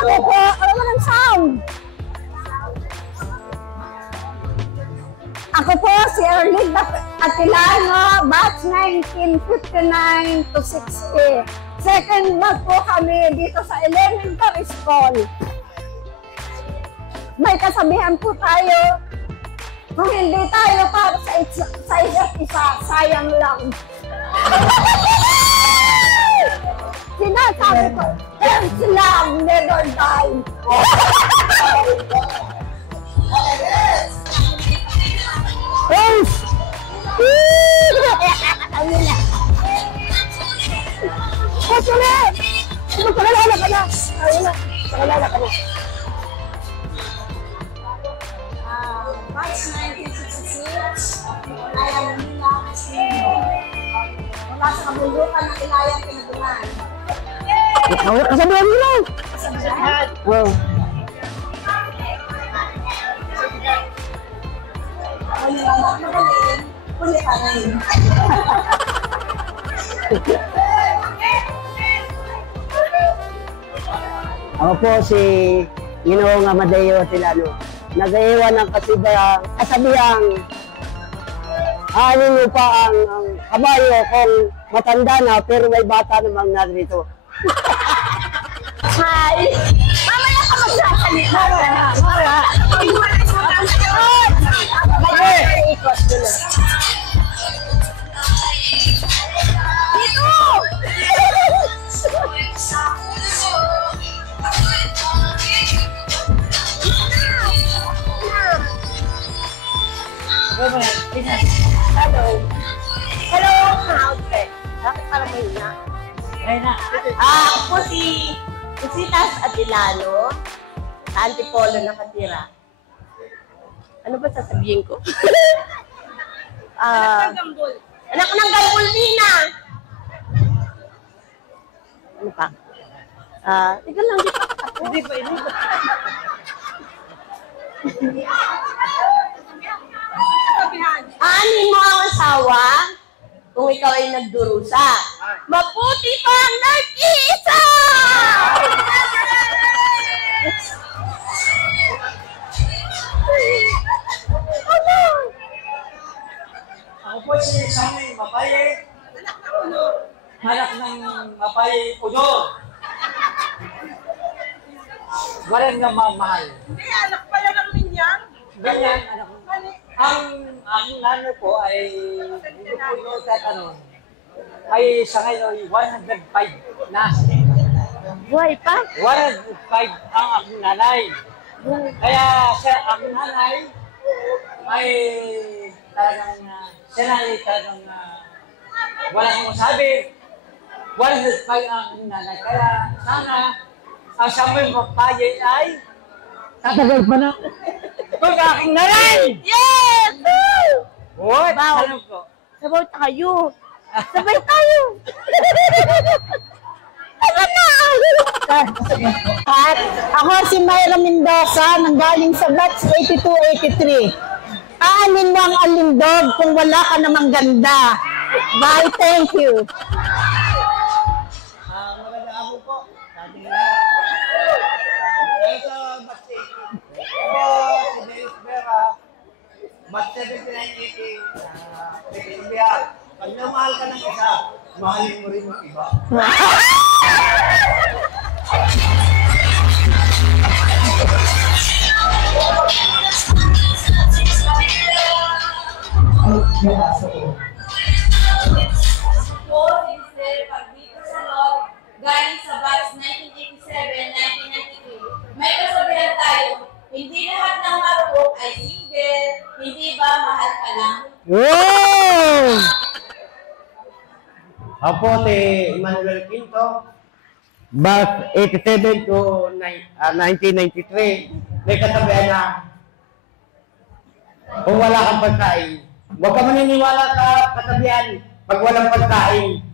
Ako po, walang sound. Ako po si Erlig Atilano, batch 1959 to 60. Second batch po kami dito sa elementary school. May kasabihan po tayo, kung hindi tayo para sa isa't isa, sayang lang. Sinasabi ko, first love never die. Yes! Ayun na. Patuloy! Magpakalala ka na. Ayun na. Magpakalala ka na. March 1966, I am Nina Casino. Mula sa kabulukan ng Ilayang Pinagungan. Kasabihan mo lang! Kasabihan? Oo. Ako po si Ginoong Amadeo Atilano. Nag-iwan ng kasabihang alin mo pa ang kabayo kung matanda na pero may bata namang narito. Hi! Mamaya ka magsasalita. Mara! Ikot dito. Dito! Hello. Hello, Hauke. Bakit parang may na? Ako po si Isitas Atilano, sa Antipolo nakatira. Ano ba sasabihin ko? Anak ng Gambol, Nina! Ano pa? Tignan lang dito. Hindi pa. Aanin mo ang asawa kung ikaw ay nagdurusa. Maputi pa ang nag-iisa! Ako po si Sammy Mapaye. Anak ng Mapaye Udo. Walang namamahal. Hindi, anak pala ng Minyang. Ganyan, anak ko. Ang aking nanay po ay, hindi po yun tatanong, ay sa ngayon ay 105 na. Buhay pa? 105 ang aking nanay. Kaya sa aking nanay ay talagang, talagang wala kang masabi. 105 ang aking nanay. Kaya sana ang Samuel Mapaye ay tatagal pa na. Kung aking nanay! Yes! What? Wow. Alam ko. Sabay tayo. Sabay tayo. At ako si Mayra Mendoza, nanggaling sa batch 82-83. Aanin mo ang alindog kung wala ka namang ganda. Bye, thank you. Magandang hapon po. Sa ating lahat. Dahil sa batch 80. Ako si Dennis Vera. Batch 79-80. Pag namahal ka ng isa, mahalin mo rin yung iba. Galing sa batch 1987-1993, may kasabihan tayo, hindi lahat ng marupok ay single, hindi ba mahal ka lang? Wow! Ako si Emmanuel Quinto, batch 87 to 1993. May kasabihan na kung wala kang pagkain, huwag ka maniniwala sa kasabihan pag walang pagkain.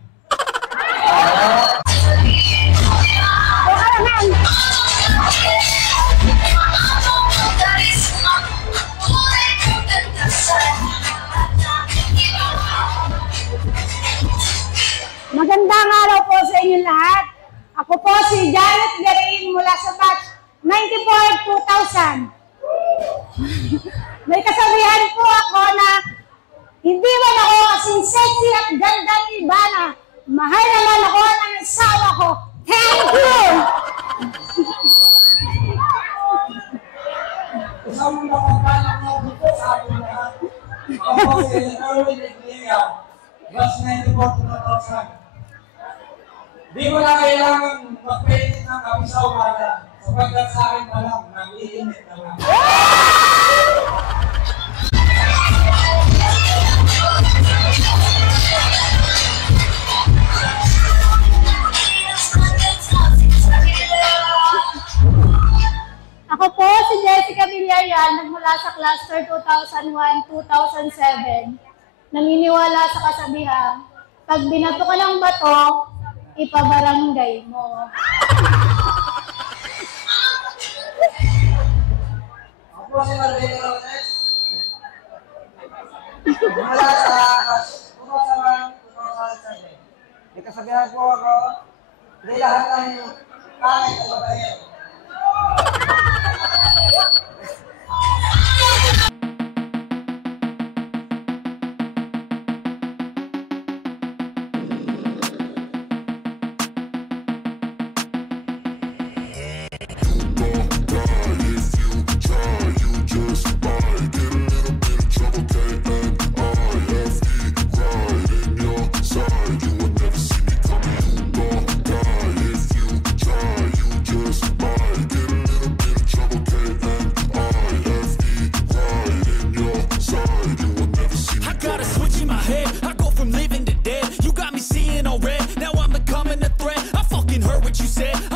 Magandang araw po sa inyo lahat. Ako po si si Janet Garin mula sa batch 94-2000. May kasabihan po ako na hindi man ako kasing sexy at ganda ni Ivana. Mahal naman ako ng asawa ko. Thank you! Isang mapagkalang mo dito sa ating lahat. Ako si Erwin Iglesia, Batch 94-2000. Di mo na kailangan magpainit ng kape sa umaga sapagkat sa akin pa lang, nag-iinit na lang. Ako po si Jessica Villarreal, nagmula sa Cluster 2001-2007. Naniniwala sa kasabihan, pag binato ka ng bato, ipabarangay mo. Ako si Marvin Roses. Mula sa 2001-2007. May kasabihan po ako, hindi lahat ng pangit ay babae. Said